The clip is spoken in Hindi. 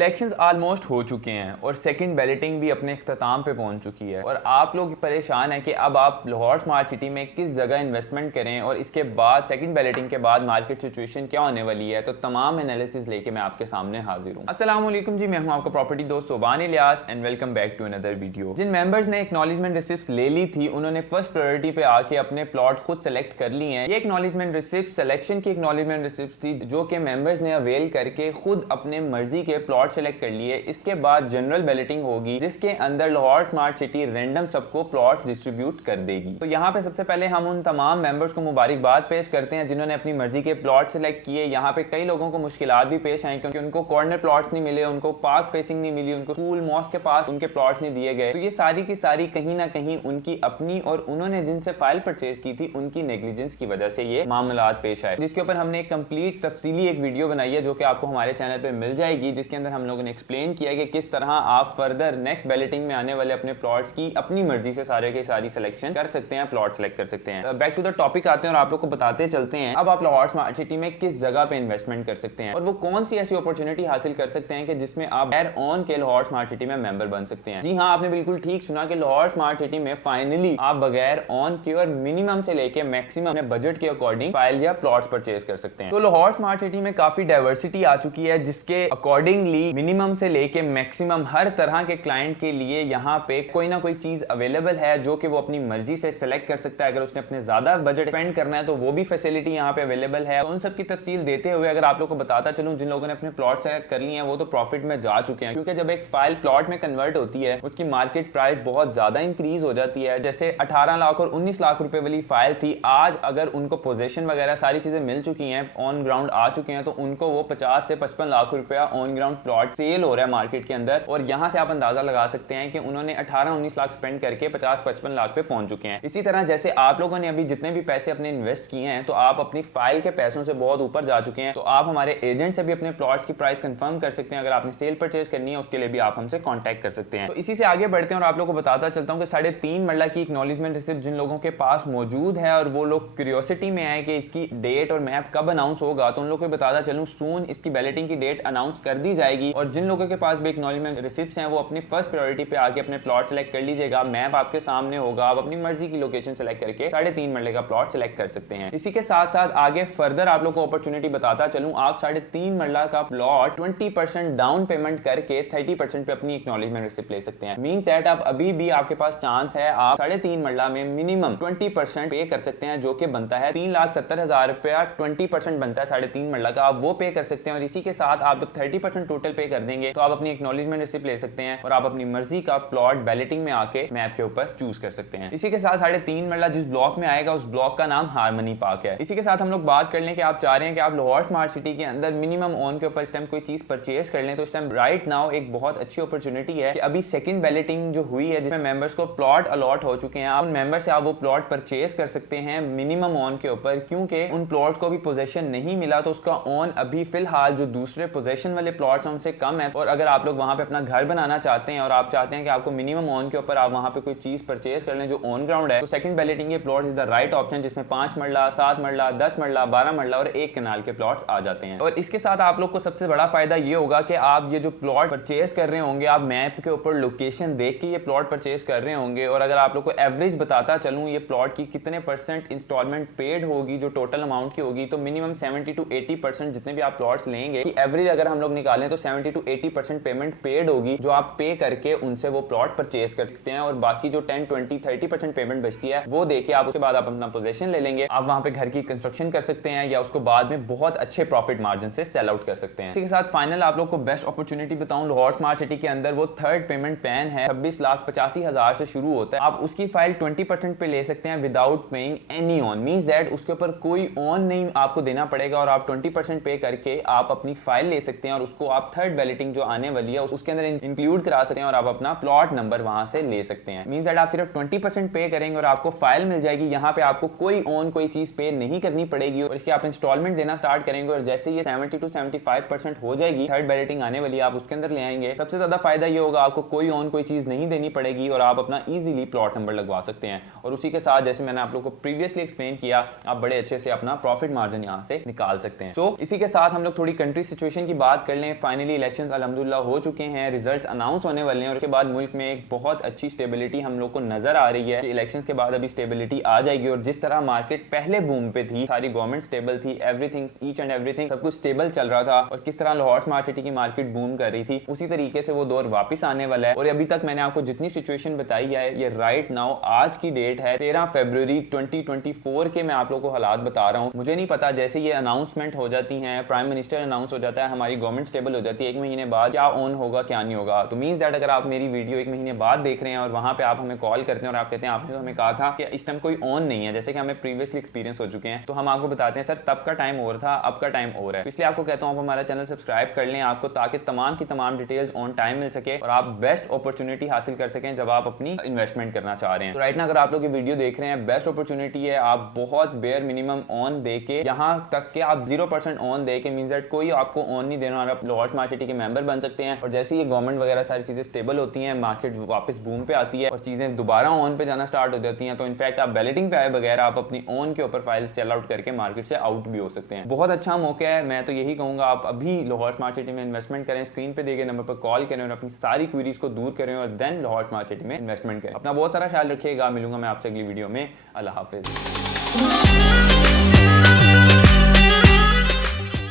इलेक्शंस ऑलमोस्ट हो चुके हैं और सेकंड बैलेटिंग भी अपने इख्तिताम पे पहुंच चुकी है और आप लोग परेशान हैं कि अब आप लाहौर स्मार्ट सिटी में किस जगह इन्वेस्टमेंट करें और इसके बाद सेकंड बैलेटिंग के बाद मार्केट सिचुएशन क्या होने वाली है। तो तमाम एनालिसिस लेके मैं आपके सामने हाजिर हूं। अस्सलाम वालेकुम जी, मैं हूं आपका प्रॉपर्टी दोस्त Soban Ilyas and welcome back to another video. जिन मेंबर्स ने एक्नॉलेजमेंट रिसिप्ट ले ली थी उन्होंने फर्स्ट प्रायोरिटी पे आके अपने प्लॉट खुद सेलेक्ट कर लिए हैं। ये एक्नॉलेजमेंट रिसिप्ट सिलेक्शन की एक्नॉलेजमेंट रिसिप्ट थी जो कि मेंबर्स ने अवेल करके खुद अपने मर्जी के प्लॉट सेलेक्ट कर लिए। इसके बाद जनरल बैलेटिंग होगी जिसके अंदर लाहौर स्मार्ट सिटी रैंडम सबको प्लॉट डिस्ट्रीब्यूट कर देगी। तो यहाँ पे सबसे पहले हम उन तमाम मेंबर्स को मुबारकबाद पेश करते हैं जिन्होंने अपनी मर्जी के प्लॉट सेलेक्ट किए। यहाँ पे कई लोगों को मुश्किलात भी पेश आई क्योंकि उनको कॉर्नर प्लॉट्स नहीं मिले, उनको पार्क फेसिंग नहीं मिली, उनको स्कूल मॉस्क के पास उनके प्लॉट्स नहीं दिए गए। तो ये सारी की सारी कहीं ना कहीं उनकी अपनी और उन्होंने जिनसे फाइल परचेज की थी उनकी नेग्लिजेंस की वजह से ये मामलात पेश आए, जिसके ऊपर हमने एक कंप्लीट तफसीली एक वीडियो बनाई है जो कि आपको हमारे चैनल पे मिल जाएगी, जिसके अंदर हम लोगों ने एक्सप्लेन किया कि किस तरह आप फर्दर नेक्स्ट बैलेटिंग में आने वाले अपने प्लॉट्स की अपनी मर्जी से सारे के सारी सिलेक्शन कर सकते हैं, प्लॉट सेलेक्ट कर सकते हैं। बैक टू द टॉपिक आते हैं और आप लोग को बताते चलते हैं अब आप लाहौर स्मार्ट सिटी में किस जगह पे इन्वेस्टमेंट कर सकते हैं और वो कौन सी ऐसी अपॉर्चुनिटी हासिल कर सकते हैं कि जिसमें आप बगैर ऑन के लाहौर स्मार्ट सिटी में मेंबर बन सकते हैं। जी हाँ, आपने बिल्कुल ठीक सुना कि लाहौर स्मार्ट सिटी में फाइनली आप बगैर ऑन के और मिनिमम से लेके मैक्सिमम अपने बजट के अकॉर्डिंग फाइल या प्लॉट्स परचेज कर सकते हैं। तो लाहौर स्मार्ट सिटी में काफी डाइवर्सिटी आ चुकी है जिसके अकॉर्डिंगली मिनिमम से लेके मैक्सिमम हर तरह के क्लाइंट के लिए यहाँ पे कोई ना कोई चीज अवेलेबल है जो कि वो अपनी मर्जी से सेलेक्ट कर सकता है। अगर उसने अपने ज्यादा बजट स्पेंड करना है तो वो भी फैसिलिटी यहाँ पे अवेलेबल है। तो उन सब की तफसील देते हुए अगर आप लोग को बताता चलूं, जिन लोगों ने अपने प्लॉट सेलेक्ट कर लिए हैं वो तो प्रॉफिट में जा चुके हैं क्योंकि जब एक फाइल प्लॉट में कन्वर्ट होती है उसकी मार्केट प्राइस बहुत ज्यादा इंक्रीज हो जाती है। जैसे 18 लाख और 19 लाख रुपए वाली फाइल थी, आज अगर उनको पोजीशन वगैरह सारी चीजें मिल चुकी हैं, ऑन ग्राउंड आ चुके हैं, तो उनको वो 50 से 55 लाख रुपया ऑन ग्राउंड प्लॉट सेल हो रहा है मार्केट के अंदर। और यहां से आप अंदाजा लगा सकते हैं कि उन्होंने 18-19 लाख स्पेंड करके 50-55 लाख पे पहुंच चुके हैं। इसी तरह जैसे आप लोगों ने अभी जितने भी पैसे अपने इन्वेस्ट किए हैं तो आप अपनी फाइल के पैसों से बहुत ऊपर जा चुके हैं। तो आप हमारे एजेंट से भी अपने प्लॉट्स की प्राइस कंफर्म कर सकते हैं। अगर आपने सेल परचेज करनी है उसके लिए भी आप हमसे कांटेक्ट कर सकते हैं। तो इसी से आगे बढ़ते हैं और आप लोगों को बताता चलता हूं कि 3.5 मरला की एक्नॉलेजमेंट रिसिप्ट जिन लोगों के पास मौजूद है और वो लोग क्यूरियोसिटी में आए कि इसकी डेट और मैप कब अनाउंस होगा, तो उन लोगों को बताता चलूं सून इसकी बैलेटिंग की डेट अनाउंस कर दी जाएगी। और जिन लोगों के पास भी एक्नॉलेजमेंट रिसिप्ट्स हैं वो अपनी फर्स्ट प्रायोरिटी पे आके अपने प्लॉट सेलेक्ट कर लीजिएगा। मैप आपके सामने होगा, आप अपनी मर्जी की लोकेशन सेलेक्ट करके 3.5 मरले का प्लॉट सेलेक्ट कर सकते हैं। इसी के साथ साथ आगे फर्दर आप लोग को अपॉर्चुनिटी बताता चलूं, आप 3.5 मरला का प्लॉट 20% डाउन पेमेंट करके 30% पे अपनी एक्नॉलेजमेंट रिसिप्ट ले सकते हैं। मीन दैट आप अभी भी आपके पास चांस है, आप 3.5 मरला में मिनिमम 20% पे कर सकते हैं जो कि बनता है 3,70,000 रुपया। 20% बनता है 3.5 मरला का, आप वो पे कर सकते हैं। और इसी के साथ आप जब 30% टोटल पे कर देंगे तो आप अपनी एक्नॉलेजमेंट रिसिप्ट ले सकते हैं और आप अपनी मर्जी का प्लॉट बैलेटिंग में आके मैप के ऊपर चूज कर सकते हैं। इसी के साथ 3.5 मरला जिस ब्लॉक में आएगा उस ब्लॉक का नाम हारमनी पार्क है। इसी के साथ हम लोग बात कर लें कि आप चाह रहे हैं कि आप लाहौर स्मार्ट सिटी के अंदर मिनिमम ऑन के ऊपर इस टाइम कोई चीज परचेज कर लें, तो इस टाइम राइट नाउ एक बहुत अच्छी अपॉर्चुनिटी है कि अभी सेकंड बैलेटिंग जो हुई है जिसमें मेंबर्स को प्लॉट अलॉट हो चुके हैं, आप उन मेंबर से आप वो प्लॉट परचेज कर सकते हैं मिनिमम ऑन के ऊपर। क्योंकि उन प्लॉट्स को भी पोजीशन नहीं मिला तो उसका ऑन अभी फिलहाल जो दूसरे पोजीशन वाले प्लॉट्स हैं उनसे कम है। और अगर आप लोग वहां पे अपना घर बनाना चाहते हैं और आप चाहते हैं कि आपको मिनिमम ऑन के ऊपर आप वहां पे कोई चीज परचेज कर लें जो ऑन ग्राउंड है, तो सेकंड बैलेटिंग के plot is the right option, जिसमें 5 मरला, 7 मरला, 10 मरला, 12 मरला और 1 कनाल के प्लॉट्स आ जाते हैं। और इसके साथ आप लोग को सबसे बड़ा फायदा ये होगा कि आप ये जो प्लॉट परचेज कर रहे होंगे आप मैप के ऊपर लोकेशन देख के ये प्लॉट परचेज कर रहे होंगे। और अगर आप लोग को एवरेज बताता चलूं ये प्लॉट की कितने % इंस्टॉलमेंट पेड होगी जो टोटल अमाउंट की होगी, तो मिनिमम 70 to 80% जितने भी आप प्लॉट्स लेंगे कि एवरेज अगर हम लोग निकालें तो 70 to 80% पेमेंट पेड होगी जो आप पे करके उनसे वो प्लॉट परचेज कर सकते हैं। और बाकी जो 10, 20, 30% पेमेंट बचती है वो देके आप उसके बाद आप अपना पोजीशन ले लेंगे, आप वहां पे घर की कंस्ट्रक्शन कर सकते हैं या उसको बाद में बहुत अच्छे प्रॉफिट मार्जिन से सेल आउट कर सकते हैं। इसी के साथ फाइनल आप लोग को बेस्ट अपॉर्चुनिटी बताऊं, लाहौर स्मार्ट सिटी के अंदर वो थर्ड पेमेंट प्लान है 26,85,000 से शुरू होता है। आप उसकी फाइल 20% पे ले सकते हैं without paying any on, means that उसके ऊपर कोई ऑन नहीं आपको देना पड़ेगा और आप 20% पे करके आप अपनी फाइल ले सकते हैं और उसको आप थर्ड बैलेटिंग जो आने वाली है उसके अंदर इंक्लूड करा सकते हैं और आप अपना प्लॉट नंबर वहां से ले सकते हैं। मींस दैट आप सिर्फ 20% पे करेंगे और आपको फाइल मिल जाएगी। यहाँ पे आपको कोई ऑन कोई चीज पे नहीं करनी पड़ेगी और इसकी आप इंस्टॉलमेंट देना स्टार्ट करेंगे और जैसे ये 70 to 75% हो जाएगी थर्ड बैलेटिंग आने वाली आप उसके अंदर ले आएंगे। सबसे ज्यादा फायदा ये होगा आपको कोई ऑन कोई चीज नहीं देनी पड़ेगी और आप अपना इजीली प्लॉट नंबर लगवा सकते हैं। और उसी के साथ जैसे मैंने आप लोग को प्रीवियसली एक्सप्लेन किया आप बड़े अच्छे से अपना प्रॉफिट मार्जिन यहाँ से निकाल सकते हैं। तो इसी के साथ हम लोग थोड़ी कंट्री सिचुएशन की बात कर लें। फाइनली फाइनली इलेक्शंस अल्हम्दुलिल्लाह हो चुके हैं, रिजल्ट्स अनाउंस होने वाले हैं और उसके बाद मुल्क में एक बहुत अच्छी स्टेबिलिटी हम लोग को नजर आ रही है। इलेक्शंस के बाद अभी स्टेबिलिटी आ जाएगी और जिस तरह मार्केट पहले बूम पे थी, सारी गवर्नमेंट स्टेबल थी, एवरीथिंग ईच एंड एवरीथिंग सब कुछ स्टेबल चल रहा था और किस तरह लाहौर स्मार्ट सिटी की मार्केट बूम कर रही थी, उसी तरीके से वो दौर वापस आने वाला है। और अभी तक मैंने आपको जितनी सिचुएशन बताई है, ये राइट नाउ आज की डेट है 13 फरवरी 2024 के मैं आप लोगों को हालात बता रहा हूँ। मुझे नहीं पता जैसे ये अनाउंसमेंट हो जाती है, प्राइम मिनिस्टर अनाउंस हो जाता है, हमारी गवर्नमेंट स्टेबल हो जाती है, एक महीने बाद क्या ऑन होगा क्या नहीं होगा। तो मींस दैट अगर आप मेरी वीडियो एक महीने बाद देख रहे हैं और वहां पे आप हमें कॉल करते हैं और आप कहते हैं आपने तो हमें कहा था कि इस टाइम कोई ऑन नहीं है, जैसे कि हमें प्रीवियसली एक्सपीरियंस हो चुके हैं, तो हम आपको बताते हैं सर तब का टाइम और था, अब का टाइम और है। तो इसलिए आपको कहता हूँ आप हमारा चैनल सब्सक्राइब कर लें आपको, ताकि तमाम की तमाम डिटेल्स ऑन टाइम मिल सके और आप बेस्ट अपॉर्चुनिटी हासिल कर सकें जब आप अपनी इन्वेस्टमेंट करना चाह रहे हैं। तो राइट ना अगर आप लोग ये वीडियो देख रहे हैं, बेस्ट अपॉर्चुनिटी है, आप बहुत बेयर मिनिमम ऑन दे के यहाँ तक के आप 0% ऑन दे के मींस दैट कोई आपको ऑन नहीं देना और आप लाहौर स्मार्ट सिटी के मेंबर बन सकते हैं। और जैसे ये गवर्नमेंट वगैरह सारी चीजें स्टेबल होती हैं, मार्केट वापस बूम पे आती है और चीजें दोबारा ऑन पे जाना स्टार्ट हो जाती हैं, तो इनफैक्ट आप बैलेटिंग पे आए बगैर आप अपनी ऑन के ऊपर फाइल सेल आउट करके मार्केट से आउट भी हो सकते हैं। बहुत अच्छा मौका है, मैं तो यही कहूंगा आप अभी लाहौर स्मार्ट सिटी में इन्वेस्टमेंट करें, स्क्रीन पे दिए गए नंबर पर कॉल करें और अपनी सारी क्वेरीज को दूर करें और देन लाहौर स्मार्ट सिटी में इन्वेस्टमेंट करें। अपना बहुत सारा ख्याल रखिएगा, मिलूंगा मैं आपसे अगली वीडियो में। अल्लाह हाफिज।